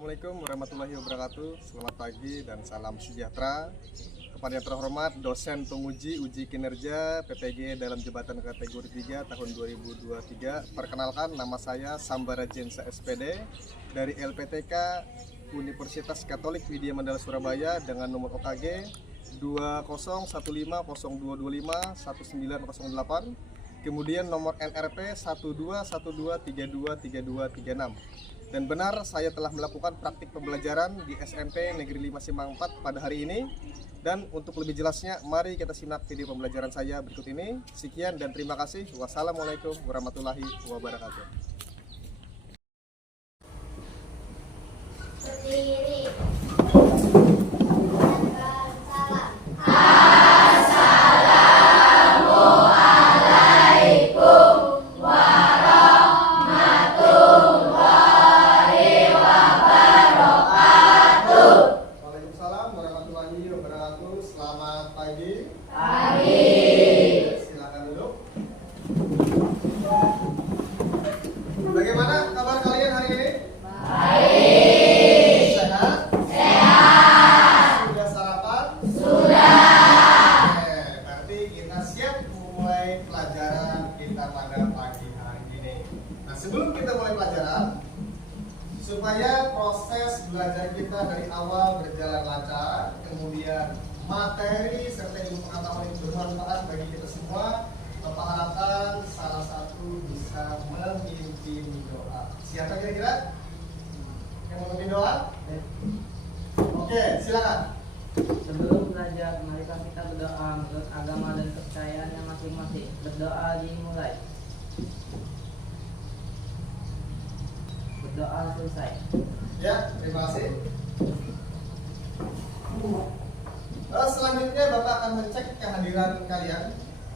Assalamualaikum warahmatullahi wabarakatuh. Selamat pagi dan salam sejahtera. Kepada yang terhormat dosen penguji uji kinerja PPG dalam jabatan kategori 3 tahun 2023. Perkenalkan, nama saya Sambara Jensa SPD dari LPTK Universitas Katolik Widya Mandala Surabaya dengan nomor OKG 201502251908, kemudian nomor NRP 1212323236. Dan benar, saya telah melakukan praktik pembelajaran di SMP Negeri 5 Simpang 4 pada hari ini. Dan untuk lebih jelasnya, mari kita simak video pembelajaran saya berikut ini. Sekian dan terima kasih. Wassalamualaikum warahmatullahi wabarakatuh. Berdiri. Selamat pagi. Pagi. Silakan duduk. Bagaimana kabar kalian hari ini? Baik. Sehat? Sehat. Sudah sarapan? Sudah. Oke, berarti kita siap memulai pelajaran kita pada pagi hari ini. Nah, sebelum kita mulai pelajaran, supaya proses belajar kita dari awal berjalan lancar, kemudian materi serta ilmu pengetahuan yang bermanfaat bagi kita semua, Bapak harapkan salah satu bisa memimpin doa. Siapa kira-kira yang memimpin doa? Oke, silakan. Sebelum belajar, marilah kita berdoa menurut agama dan kepercayaan yang masing-masing. Berdoa dimulai. Berdoa selesai. Ya, terima kasih. Selanjutnya Bapak akan mengecek kehadiran kalian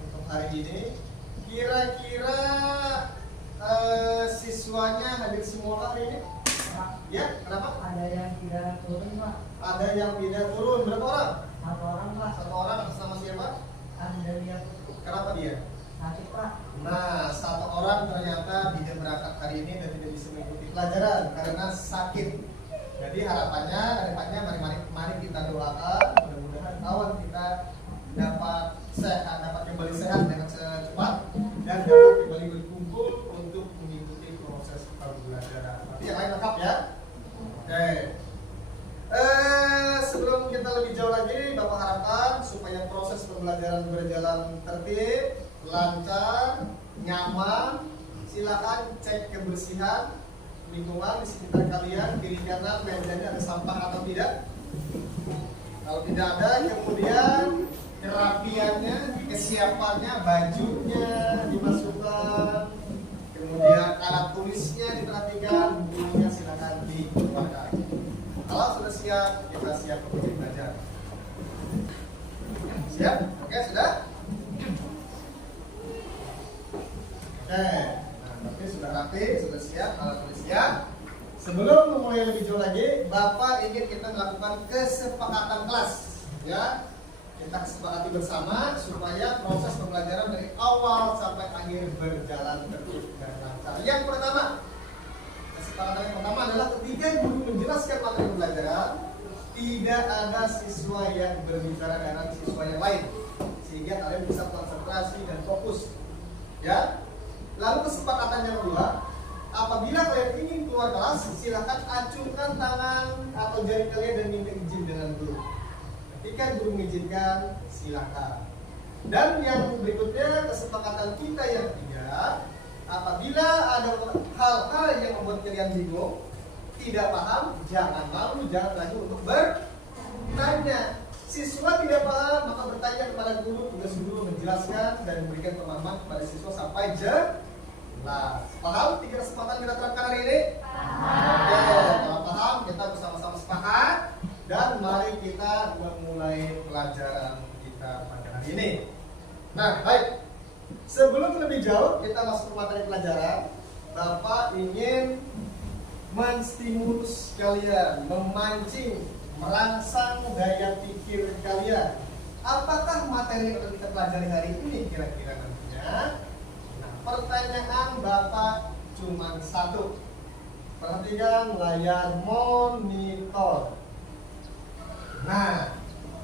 untuk hari ini. Kira-kira siswanya hadir semua hari ini? Ya, kenapa? Ada yang tidak turun, Pak. Ada yang tidak turun. Berapa orang? Satu orang, Pak. Satu orang atas nama siapa? Ada dia Kenapa dia? sakit, Pak. Nah, satu orang ternyata tidak berangkat hari ini dan tidak bisa mengikuti pelajaran karena sakit. Jadi harapannya kedepannya mari kita doakan, mudah-mudahan kawan kita dapat sehat, dapat kembali sehat dengan cepat dan dapat kembali berkumpul untuk mengikuti proses pembelajaran. Tapi yang lain lengkap ya. Oke. Sebelum kita lebih jauh lagi, Bapak harapkan supaya proses pembelajaran berjalan tertib, lancar, nyaman. Silakan cek kebersihan lingkungan di sekitar kalian, kiri kanan mejanya ada sampah atau tidak. Kalau tidak ada, kemudian kerapiannya, kesiapannya, bajunya dimasukkan, kemudian alat tulisnya diperhatikan, bukunya silakan dikeluarkan. Kalau sudah siap, kita siap untuk belajar. Siap? Oke, sudah? Oke. Berarti sudah rapi, sudah siap, alat tulis siap. Sebelum memulai lebih jauh lagi, Bapak ingin kita melakukan kesepakatan kelas, ya. Kita kesepakati bersama supaya proses pembelajaran dari awal sampai akhir berjalan tertib dan lancar. Yang pertama, kesepakatan yang pertama adalah ketika guru menjelaskan materi pembelajaran, tidak ada siswa yang berbicara dengan siswa yang lain, sehingga kalian bisa konsentrasi dan fokus, ya. Lalu kesepakatan yang kedua, apabila kalian ingin keluar kelas, silakan acungkan tangan atau jari kalian dan minta izin dengan guru. Ketika guru mengizinkan, silakan. Dan yang berikutnya, kesepakatan kita yang ketiga, apabila ada hal-hal yang membuat kalian bingung, tidak paham, jangan malu, jangan ragu untuk bertanya. Siswa tidak paham, maka bertanya kepada guru, tugas guru menjelaskan dan memberikan pemahaman kepada siswa sampai jelas. Paham tiga kesempatan kita terapkan hari ini? Paham. Oke, kalau paham, kita bersama-sama sepakat dan mari kita memulai pelajaran kita pada hari ini. Nah, baik. Sebelum lebih jauh kita masuk ke materi pelajaran, Bapak ingin menstimulus kalian, memancing, merangsang daya pikir kalian. Apakah materi yang akan kita pelajari hari ini kira-kira nantinya? Nah, pertanyaan Bapak cuma satu. Perhatikan layar monitor. Nah,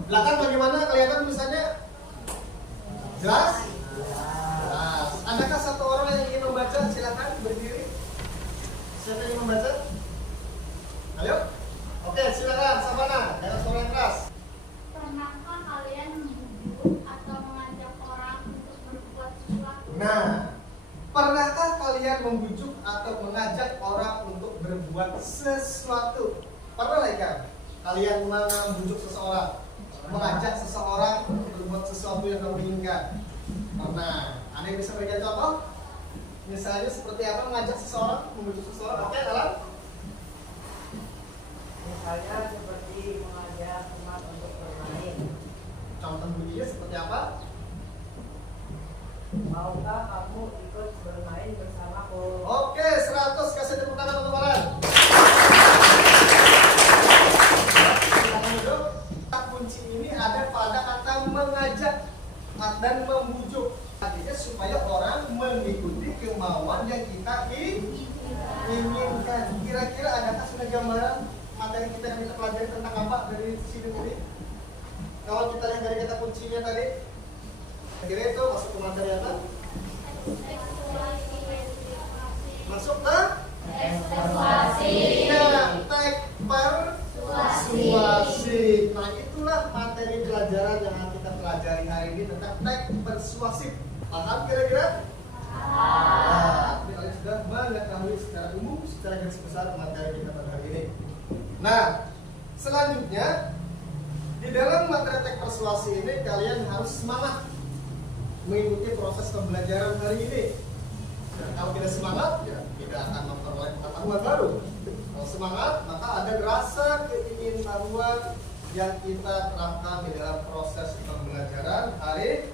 belakang bagaimana kelihatan tulisannya? Jelas? Jelas. Adakah satu orang yang ingin membaca? Silakan berdiri. Siapa yang ingin membaca? Ayo. Oke, silakan. Sabana dengan suara yang keras. Pernahkah kalian membujuk atau mengajak orang untuk berbuat sesuatu? Nah, pernahkah kalian membujuk atau mengajak orang untuk berbuat sesuatu? Pernah kan? Kalian membujuk seseorang, mengajak seseorang untuk berbuat sesuatu yang kamu inginkan? Pernah. Ada yang bisa berikan contoh? Misalnya seperti apa mengajak seseorang, membujuk seseorang? Oke, Alan? Misalnya seperti mengajak teman untuk bermain. Contoh bunyinya seperti apa? Maukah kamu ikut bermain bersamaku? Oke, 100. Kasih tepuk tangan untuk Alan. Silakan duduk. Kata kunci ini ada pada kata mengajak dan membujuk. Artinya supaya orang mengikuti kemauan yang kita inginkan. Kira-kira adakah sudah gambaran materi kita yang kita pelajari tentang apa dari sini tadi? Kalau kita lihat dari kata kuncinya tadi, kira itu masuk ke materi apa? Masuk ke Persuasi. ya, teks persuasi. Nah, itulah materi pelajaran yang akan kita pelajari hari ini tentang teks persuasif. Paham kira-kira? Nah, tapi kalian sudah mengetahui secara umum, secara garis besar materi kita pada hari ini. Nah, selanjutnya di dalam materi teks persuasi ini kalian harus semangat mengikuti proses pembelajaran hari ini. Dan kalau tidak semangat, ya tidak akan memperoleh pengetahuan baru. Kalau semangat, maka ada rasa keingintahuan yang kita terapkan di dalam proses pembelajaran hari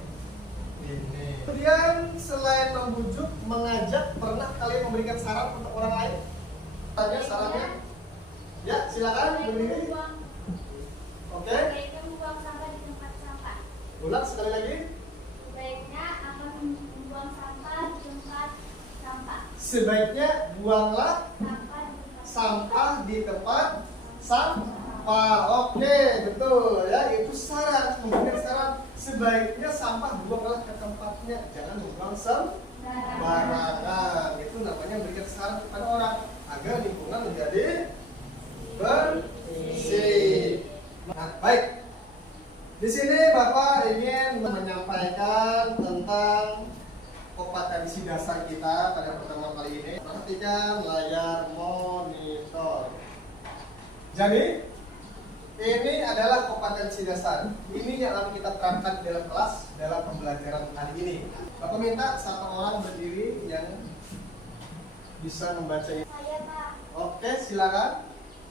ini. Kemudian selain membujuk, mengajak, pernah kalian memberikan saran untuk orang lain? Tanya sarannya? Ya, silakan berdiri. Oke. Sebaiknya membuang sampah di tempat sampah. Ulang sekali lagi. Sebaiknya akan membuang sampah di tempat sampah. Sebaiknya buanglah Sampah di tempat sampah di tempat sampah. Oke, betul ya. Itu saran. Memberikan saran. Sebaiknya sampah buanglah ke tempatnya. Jangan membuang sembarangan. Itu namanya memberikan saran kepada orang agar lingkungan menjadi bersih. Nah, baik. Di sini Bapak ingin menyampaikan tentang kompetensi dasar kita pada pertemuan kali ini. Perhatikan layar monitor. Jadi, ini adalah kompetensi dasar. Ini yang akan kita terapkan di dalam kelas dalam pembelajaran kali ini. Bapak minta satu orang berdiri yang bisa membaca ini. Saya Pak. Oke, silakan.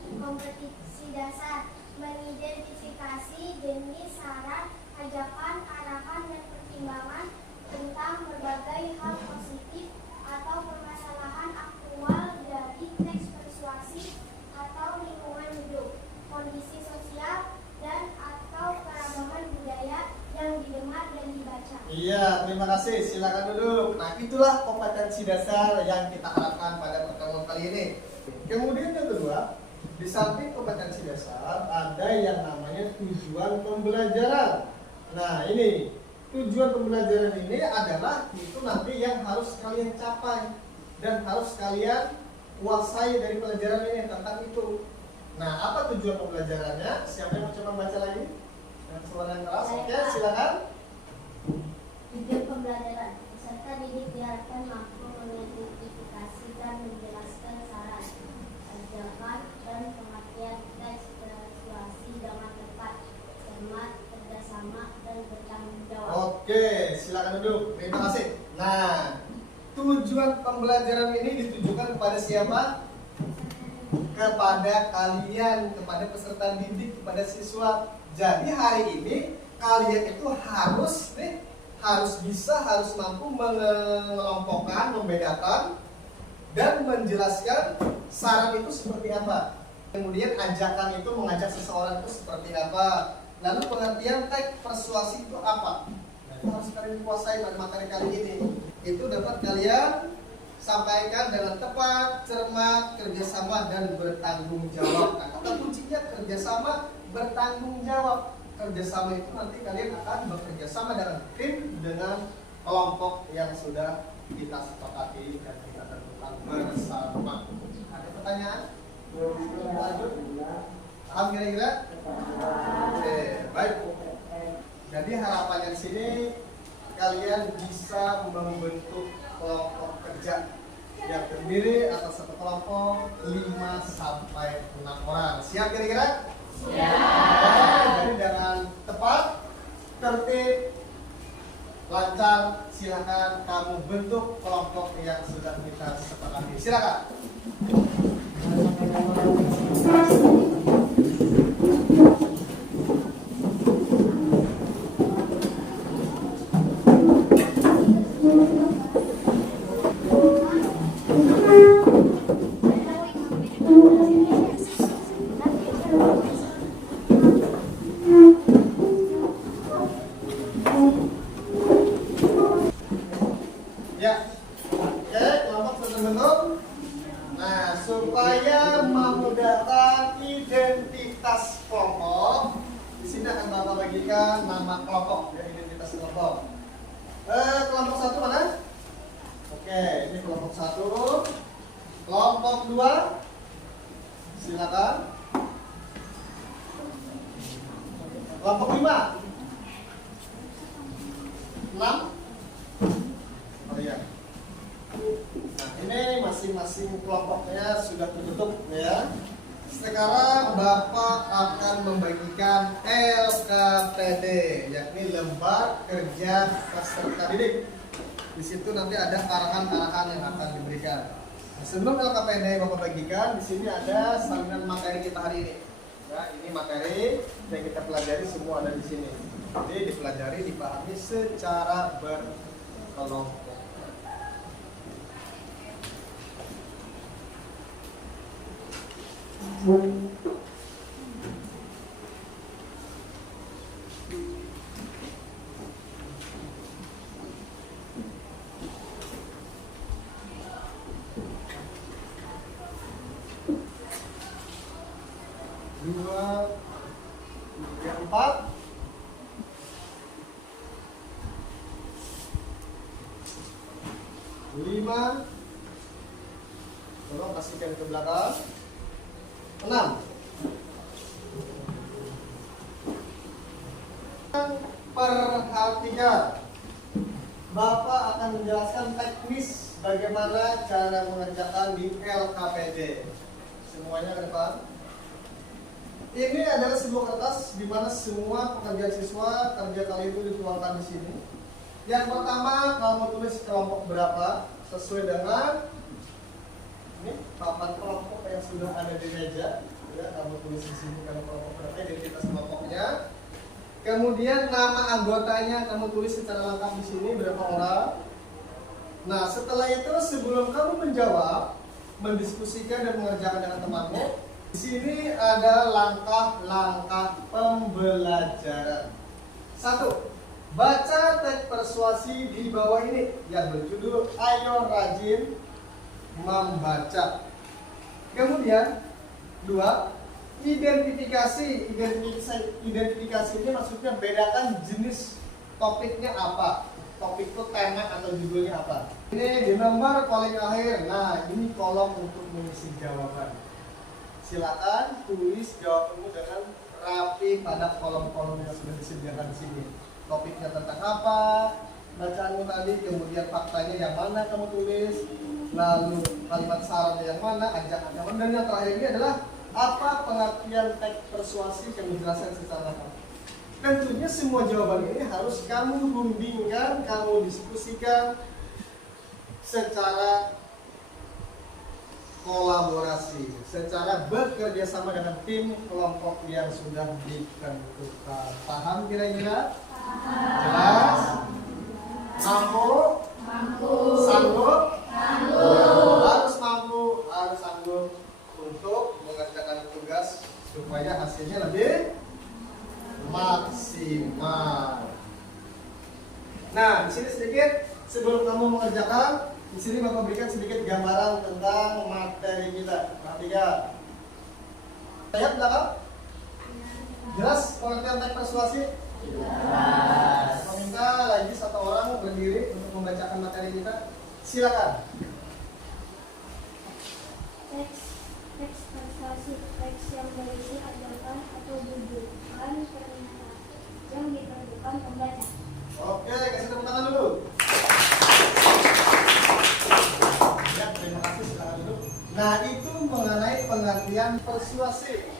Kompetensi dasar mengidentifikasi jenis saran, ajakan, arahan, dan pertimbangan tentang berbagai hal positif atau permasalahan aktual dari teks persuasif atau lingkungan hidup, kondisi sosial, dan atau keragaman budaya yang didengar dan dibaca. Iya, terima kasih. Silakan duduk. Nah, itulah kompetensi dasar yang kita harapkan pada pertemuan kali ini. Kemudian yang kedua, di samping kompetensi dasar, ada yang namanya tujuan pembelajaran. Nah, ini tujuan pembelajaran ini adalah itu nanti yang harus kalian capai dan harus kalian kuasai dari pelajaran ini tentang itu. Nah, apa tujuan pembelajarannya? Siapa yang mau coba baca lagi? Dengan suara yang keras. Oke, silakan. Tujuan pembelajaran, peserta didik diharapkan mampu mengidentifikasi dan menjelaskan saran, ajakan, dan pengertian teks persuasi dengan tepat, cermat, kerjasama, dan bertanggung jawab. Oke, silakan duduk. Terima kasih. Nah, tujuan pembelajaran ini ditujukan kepada siapa? Kepada kalian, kepada peserta didik, kepada siswa. Jadi hari ini kalian itu harus mampu mengelompokkan, membedakan, dan menjelaskan saran itu seperti apa. Kemudian ajakan itu mengajak seseorang itu seperti apa. Lalu pengertian teks persuasi itu apa. Nah, itu harus kalian kuasai pada materi kali ini. Itu dapat kalian sampaikan dengan tepat, cermat, kerjasama, dan bertanggung jawab. Nah, kata kuncinya kerjasama, bertanggung jawab. Kerjasama itu nanti kalian akan bekerja sama dengan tim, dengan kelompok yang sudah kita sepakati dan kita tentukan bersama. Ada pertanyaan? Lanjut. Paham kira-kira? Oke, baik. Jadi harapannya di sini kalian bisa membentuk kelompok kerja yang terdiri atas satu kelompok 5 sampai 6 orang. Siap kira-kira? Siap. Jadi dengan tepat, tertib, lancar, silakan kamu bentuk kelompok yang sudah kita sepakati. Silakan. Ya, oke, kelompok sudah terbentuk. Nah, supaya memudahkan identitas kelompok, di sini akan Bapak bagikan nama kelompok, ya, identitas kelompok. Kelompok satu mana? Oke, ini kelompok satu. Kelompok dua, silakan. Kelompok 5, 6. Oh iya. Nah, ini masing-masing kelompoknya sudah terbentuk ya. Sekarang Bapak akan membagikan LKPD, yakni lembar kerja peserta didik. Di situ nanti ada arahan-arahan yang akan diberikan. Nah, sebelum LKPD Bapak bagikan, di sini ada salinan materi kita hari ini. Ya, ini materi yang kita pelajari semua ada di sini. Jadi dipelajari, dipahami secara berkelompok. Dua, tiga, 4. Lima. Tolong kasihkan ke belakang. 6. Perhatikan, Bapak akan menjelaskan teknis bagaimana cara mengerjakan di LKPD. Semuanya ke depan. Ini adalah sebuah kertas di mana semua pekerjaan siswa kerja kali itu dituangkan di sini. Yang pertama, kamu tulis kelompok berapa sesuai dengan ini papan kelompok yang sudah ada di meja. Ya, kamu tulis di sini kalau kelompok berapa, identitas kelompoknya. Kemudian nama anggotanya kamu tulis secara lengkap di sini berapa orang. Nah, setelah itu sebelum kamu menjawab, mendiskusikan dan mengerjakan dengan temanmu, di sini ada langkah-langkah pembelajaran. 1. Baca teks persuasi di bawah ini yang berjudul Ayo Rajin Membaca. Kemudian 2. Identifikasi ini maksudnya bedakan jenis topiknya apa. Topik itu tema atau judulnya apa. Ini di nomor paling akhir. Nah, ini kolom untuk mengisi jawaban. Silakan tulis jawabanmu dengan rapi pada kolom-kolom yang sudah disediakan di sini. Topiknya tentang apa, bacaanmu tadi, kemudian faktanya yang mana kamu tulis, lalu kalimat sarannya yang mana, ajakan yang mana, dan yang terakhir ini adalah apa pengertian teks persuasi yang dijelaskan secara lengkap. Tentunya semua jawaban ini harus kamu rundingkan, kamu diskusikan secara kolaborasi, secara bekerja sama dengan tim kelompok yang sudah ditentukan. Paham kira-kira? Jelas? Mampu? Sanggup? Harus mampu, harus sanggup untuk mengerjakan tugas supaya hasilnya lebih maksimal. Nah, di sini sedikit sebelum kamu mengerjakan, Di sini Bapak berikan sedikit gambaran tentang materi kita. Perhatikan. Lihat belakang. Jelas pengertian teks persuasi? Jelas. Meminta lagi satu orang berdiri untuk membacakan materi kita. Silakan. Teks persuasi, teks yang berisi ajakan atau bujukan pernyataan yang diperlukan pembaca. Oke, kasih tepuk tangan dulu. Ya, terima kasih, silakan dulu. Nah, itu mengenai pengertian persuasi,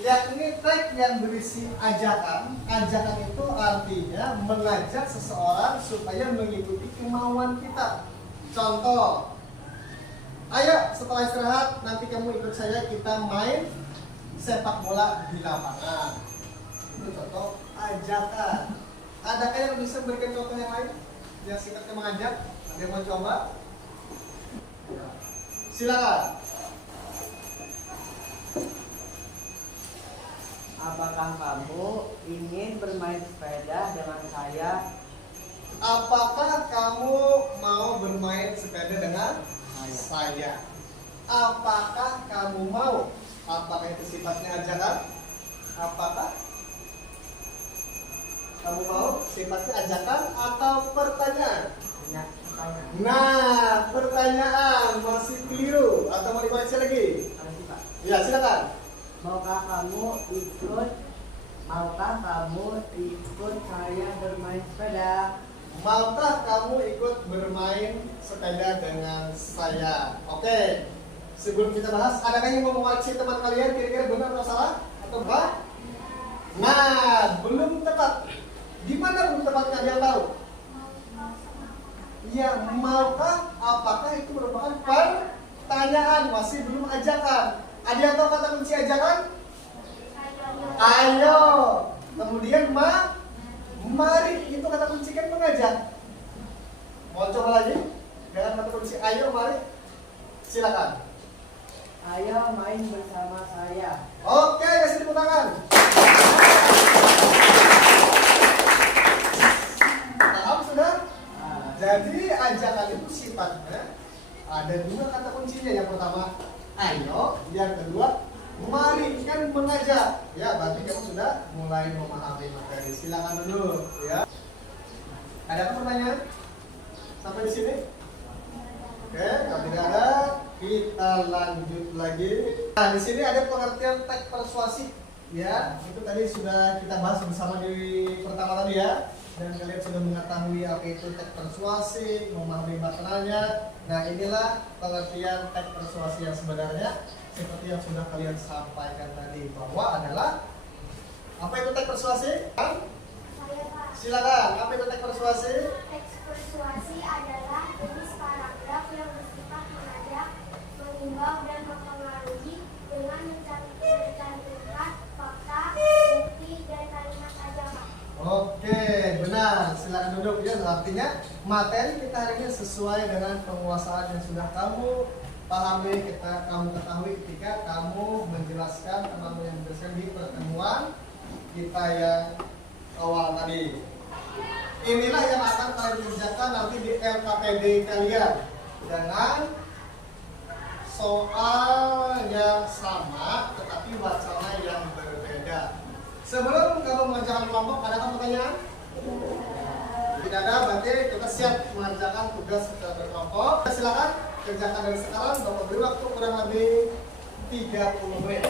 yakni teks yang berisi ajakan. Ajakan itu artinya mengajak seseorang supaya mengikuti kemauan kita. Contoh, ayo setelah istirahat nanti kamu ikut saya, kita main sepak bola di lapangan. Itu contoh ajakan. Adakah yang bisa berikan contoh yang lain yang sifatnya mengajak? Ada yang mau coba? Silakan. Apakah kamu ingin bermain sepeda dengan saya? Apakah kamu mau bermain sepeda dengan saya? Apakah kamu mau? Apakah itu sifatnya ajakan? Apakah kamu mau? Sifatnya ajakan atau pertanyaan? Nah, pertanyaan masih keliru atau mau dikoreksi lagi? Ya, silakan. Maukah kamu ikut saya bermain sepeda? Maukah kamu ikut bermain sepeda dengan saya? Oke. Sebelum kita bahas, adakah yang mau mengoreksi teman kalian kira-kira benar atau salah? Atau enggak? Nah, belum tepat. Di mana belum tepatnya, dia tahu? Ya, maukah? Apakah itu merupakan pertanyaan, masih belum ajakan. Ada yang tahu kata kunci ajakan? Ayo. Kemudian mari, itu kata kunci kan mengajak. Mau coba lagi? Dengan kata kunci ayo, mari. Silakan. Ayo main bersama saya. Oke, kasih tepuk tangan. Paham sudah? Jadi ajakan itu sifatnya ada dua kata kuncinya. Yang pertama ayo, yang kedua mari, kan mengajak. Ya, berarti kamu sudah mulai memahami materi. Silakan dulu ya. Ada pertanyaan sampai di sini? Oke, kalau tidak ada, kita lanjut lagi. Nah, di sini ada pengertian teks persuasi. Ya, itu tadi sudah kita bahas bersama di pertama tadi ya. Dan kalian sudah mengetahui apa itu teks persuasi, memahami maknanya. Nah, inilah pengertian teks persuasi yang sebenarnya seperti yang sudah kalian sampaikan tadi, bahwa adalah apa itu teks persuasi? Silakan, apa itu teks persuasi? Teks persuasi adalah jenis paragraf yang bersifat mengajak, mengimbau dan mempengaruhi dengan mencantumkan fakta, bukti, dan kalimat ajakan. Oke, benar. Silakan duduk ya. Artinya materi kita hari ini sesuai dengan penguasaan yang sudah kamu pahami, kamu ketahui ketika kamu menjelaskan kamu yang bersen di pertemuan kita yang awal tadi. Inilah yang akan kalian kerjakan nanti di LKPD kalian dengan soal yang sama tetapi wacana yang berbeda. Sebelum kamu mengerjakan kelompok, adakah pertanyaan? Tidak ada, berarti kita siap mengerjakan tugas secara berkelompok. Silakan kerjakan dari sekarang. Bapak beri waktu kurang lebih 30 menit.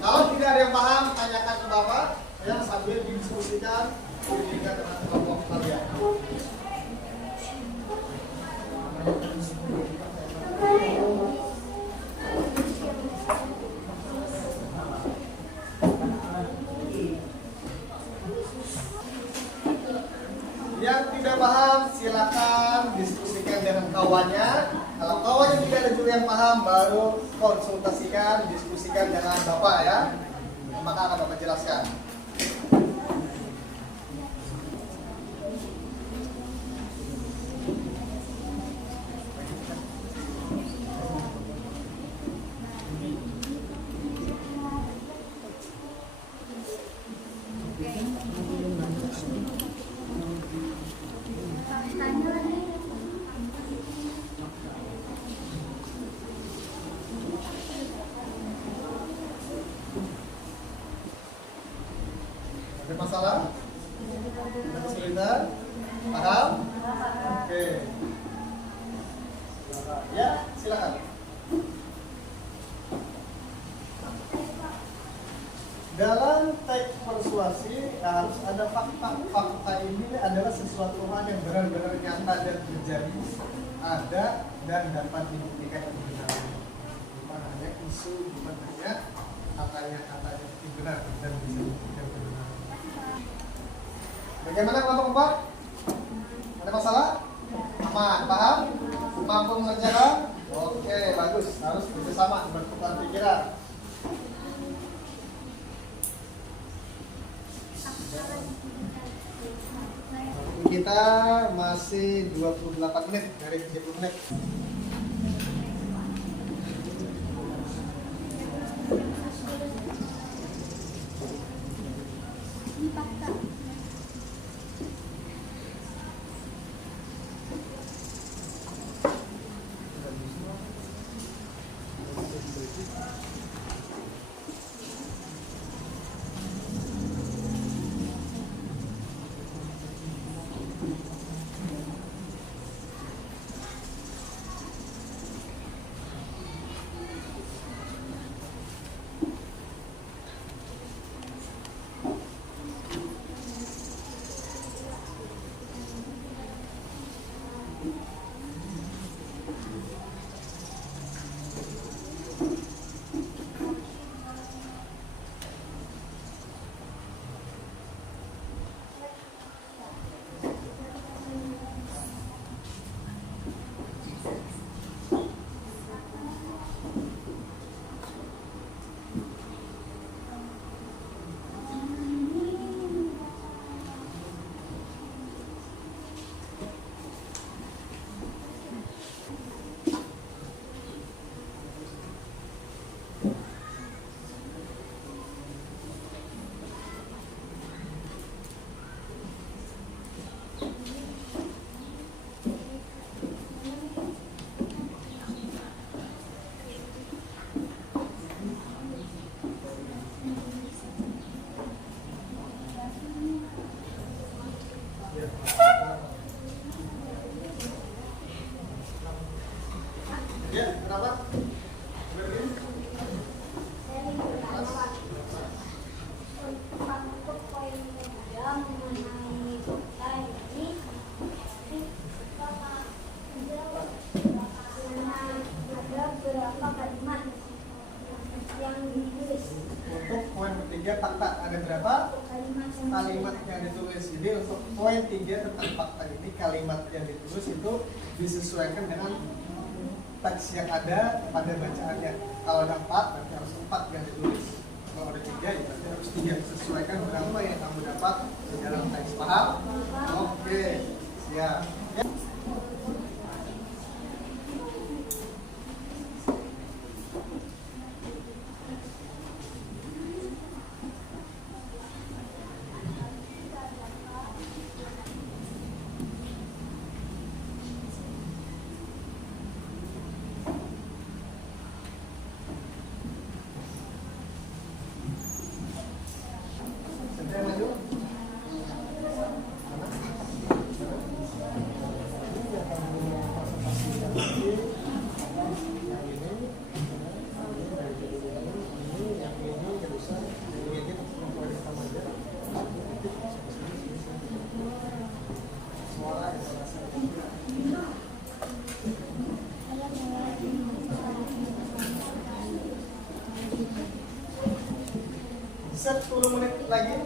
Kalau tidak ada yang paham, tanyakan ke Bapak ya, sambil didiskusikan dengan kelompok kalian. Yang tidak paham silakan diskusikan dengan kawannya. Kalau kawannya tidak ada juga yang paham, baru konsultasikan, diskusikan dengan Bapak ya. Maka akan Bapak jelaskan. Ada masalah? Ada kesulitan? Paham? Oke. Ya, silakan. Dalam teks persuasi harus ada fakta. Fakta ini adalah sesuatu hal yang benar-benar nyata dan terjadi, ada dan dapat dibuktikan kebenarannya. Bukan hanya isu, bukan hanya katanya itu benar dan bisa dibuktikan kebenarannya. Bagaimana kelompok 4? Ada masalah? Aman, paham? Mampu mengerjakan? Oke, bagus. Harus bersama, bertukar pikiran. Kita masih 28 menit dari 30 menit. Ya, kenapa? Untuk poin ketiga mengenai fakta ini, ada berapa kalimat yang ditulis? Untuk poin ketiga fakta ada berapa kalimat yang ditulis? Jadi untuk poin 3 tentang fakta ini, kalimat yang ditulis itu disesuaikan dengan teks yang ada pada bacaannya. Kalau ada 4 berarti harus 4 yang ditulis. Kalau ada 3 ya berarti harus 3. Sesuaikan berapa yang kamu dapat di dalam teks. Paham? Oke, siap. Ya. Saya maju. Set 10 menit lagi.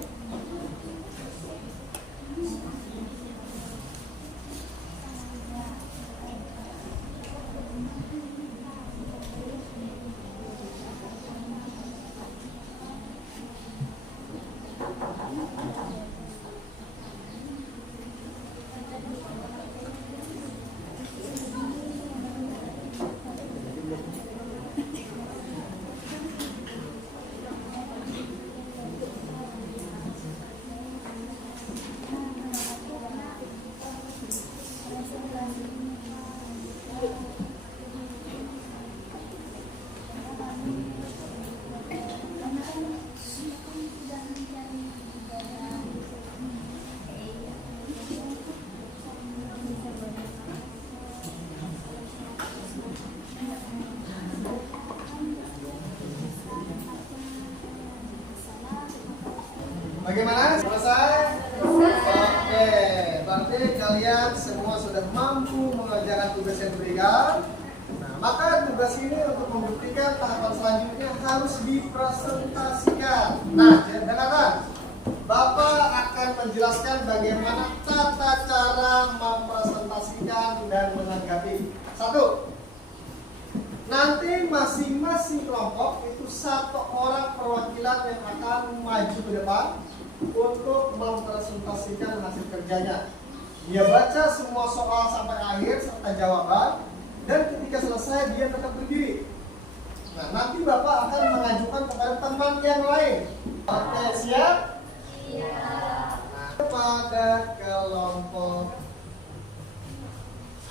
Bagaimana? Selesai? Oke, berarti kalian semua sudah mampu mengerjakan tugas yang diberikan. Nah, maka tugas ini untuk membuktikan tahapan selanjutnya harus dipresentasikan. Nah, dengarkan. Bapak akan menjelaskan bagaimana tata cara mempresentasikan dan menanggapi. 1. Nanti masing-masing kelompok itu 1 orang perwakilan yang akan maju ke depan untuk mempresentasikan hasil kerjanya. Dia baca semua soal sampai akhir serta jawaban, dan ketika selesai dia tetap berdiri. Nah, nanti Bapak akan mengajukan kepada teman yang lain. Oke, siap? Nah, pada kelompok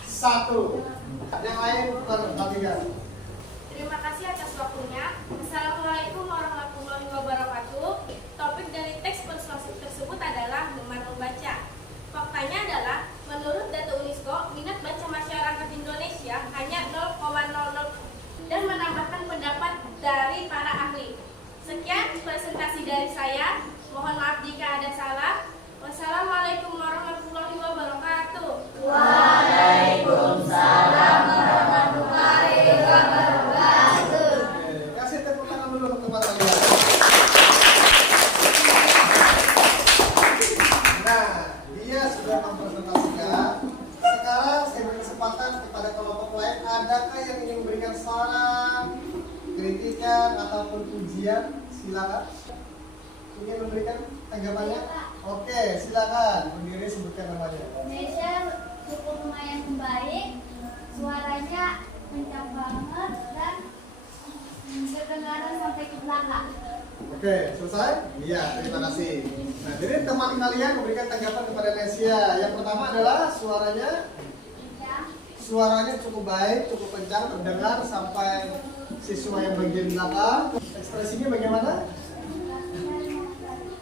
1. Yang lain perhatikan. Terima kasih atas waktunya. Assalamualaikum warahmatullahi wabarakatuh. Topik dari teks persuasif tersebut adalah gemar membaca. Faktanya adalah, menurut data UNESCO, minat baca masyarakat Indonesia hanya 0,00 dan menambahkan pendapat dari para ahli. Sekian presentasi dari saya. Mohon maaf jika ada salah. Wassalamualaikum warahmatullahi wabarakatuh. Waalaikumsalam warahmatullahi wabarakatuh. Kasih tepuk tangan dulu untuk teman kalian. Nah, dia sudah mempresentasikan. Sekarang saya beri kesempatan kepada kelompok lain. Adakah yang ingin memberikan saran, kritikan ataupun pujian? Silakan. Ingin memberikan tanggapannya? Oke, silakan. Berdiri, sebutkan namanya. Indonesia cukup lumayan baik, suaranya kencang banget dan kedengaran sampai ke belakang. Oke, selesai? Iya, terima kasih. Nah, jadi teman kalian memberikan tanggapan kepada Nesia. Yang pertama adalah suaranya cukup baik, cukup kencang, terdengar sampai siswa yang bagian belakang. Ekspresinya bagaimana?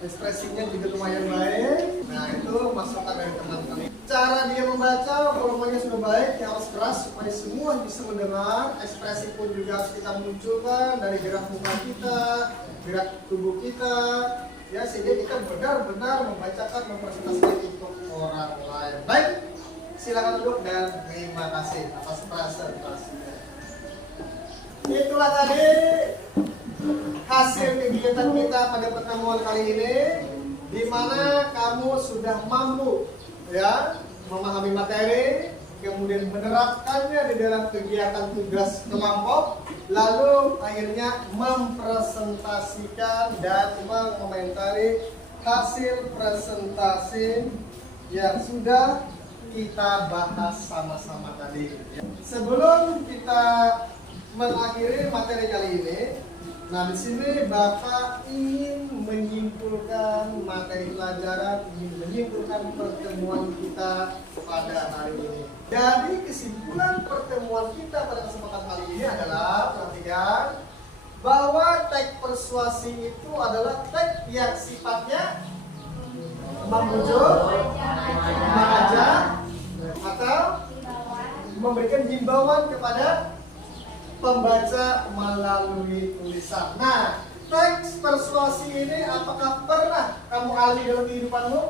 Ekspresinya juga lumayan baik. Nah, itu masukan dari teman kami. Cara dia membaca, volumenya sudah baik, yang harus keras supaya semua bisa mendengar. Ekspresi pun juga harus kita munculkan dari gerak muka kita, gerak tubuh kita, ya, sehingga kita benar-benar membacakan, mempresentasikan untuk orang lain. Baik, silakan duduk dan terima kasih atas presentasinya. Itulah tadi hasil kegiatan kita pada pertemuan kali ini, di mana kamu sudah mampu, ya, memahami materi, kemudian menerapkannya di dalam kegiatan tugas kelompok, lalu akhirnya mempresentasikan dan mengomentari hasil presentasi yang sudah kita bahas sama-sama tadi. Sebelum kita mengakhiri materi kali ini, nah, di sini Bapak ingin menyimpulkan materi pelajaran, ingin menyimpulkan pertemuan kita pada hari ini. Jadi kesimpulan pertemuan kita pada kesempatan kali ini adalah, perhatikan, bahwa teks persuasi itu adalah teks yang sifatnya membujuk, mengajak, atau memberikan himbauan kepada pembaca melalui tulisan. Nah, teks persuasi ini apakah pernah kamu alami dalam kehidupanmu?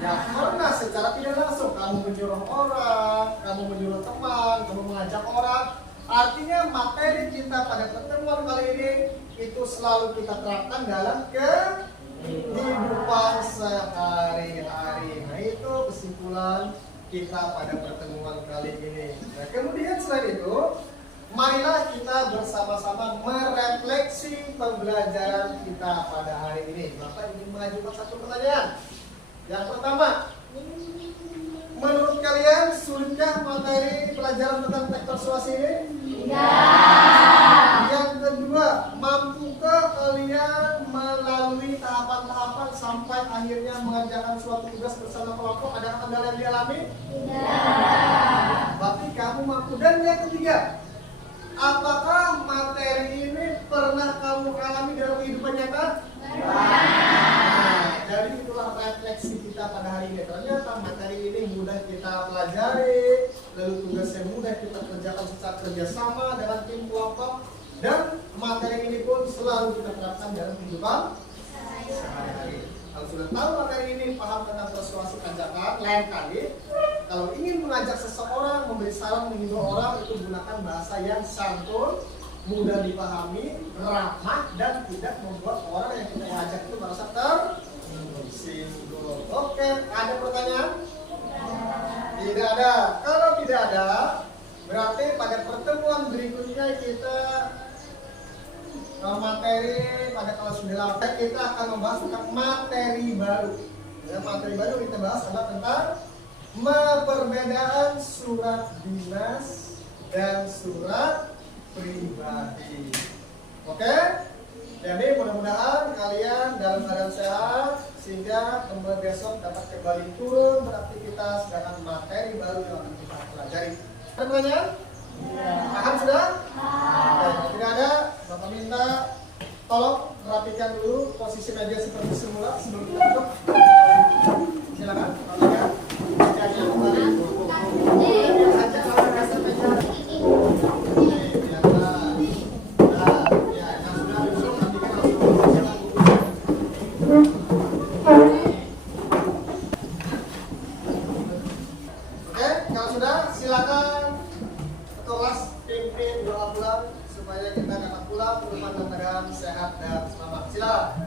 Ya, pernah secara tidak langsung. Kamu menyuruh orang, kamu menyuruh teman, kamu mengajak orang. Artinya materi kita pada pertemuan kali ini itu selalu kita terapkan dalam kehidupan sehari-hari. Nah, itu kesimpulan kita pada pertemuan kali ini. Nah, kemudian selain itu, marilah kita bersama-sama merefleksi pembelajaran kita pada hari ini. Bapak ingin mengajukan satu pertanyaan. Yang pertama, menurut kalian sulitkah materi pelajaran tentang teks persuasi ini? Tidak. Yang kedua, mampukah kalian melalui tahapan-tahapan sampai akhirnya mengerjakan suatu tugas bersama kelompok? Ada kendala yang dialami? Tidak. Berarti kamu mampu. Dan yang ketiga, apakah materi ini pernah kamu alami dalam kehidupan nyata? Nah, jadi itulah refleksi kita pada hari ini. Ternyata materi ini mudah kita pelajari, lalu tugasnya mudah kita kerjakan secara kerjasama dengan tim kelompok, dan materi ini pun selalu kita terapkan dalam kehidupan sehari-hari. Kalau sudah tahu materi ini, paham tentang persuasi ajakan, lain kali kalau ingin mengajak seseorang, memberi saran, mengimbau orang, itu gunakan bahasa yang santun, mudah dipahami, ramah, dan tidak membuat orang yang kita ajak itu merasa tersinggung. Oke, ada pertanyaan? Tidak ada. Kalau tidak ada, berarti pada pertemuan berikutnya kita materi pada kelas 9 kita akan membahas tentang materi baru. Ya, materi baru kita bahas adalah tentang perbedaan surat dinas dan surat pribadi. Oke? Jadi mudah-mudahan kalian dalam keadaan sehat sehingga kemudian besok dapat kembali turun beraktivitas dengan materi baru yang akan kita pelajari. Ada pertanyaan? Paham sudah? Oke, tidak ada. Bapak minta tolong rapikan dulu posisi meja seperti semula sebelum kita tutup. Silakan. Rapikan mejanya kembali. Saja kalau rasa meja. Oke, kalau sudah silakan kelas pimpin doa pulang supaya kita dapat pulang rumah dalam keadaan sehat dan selamat. Silakan.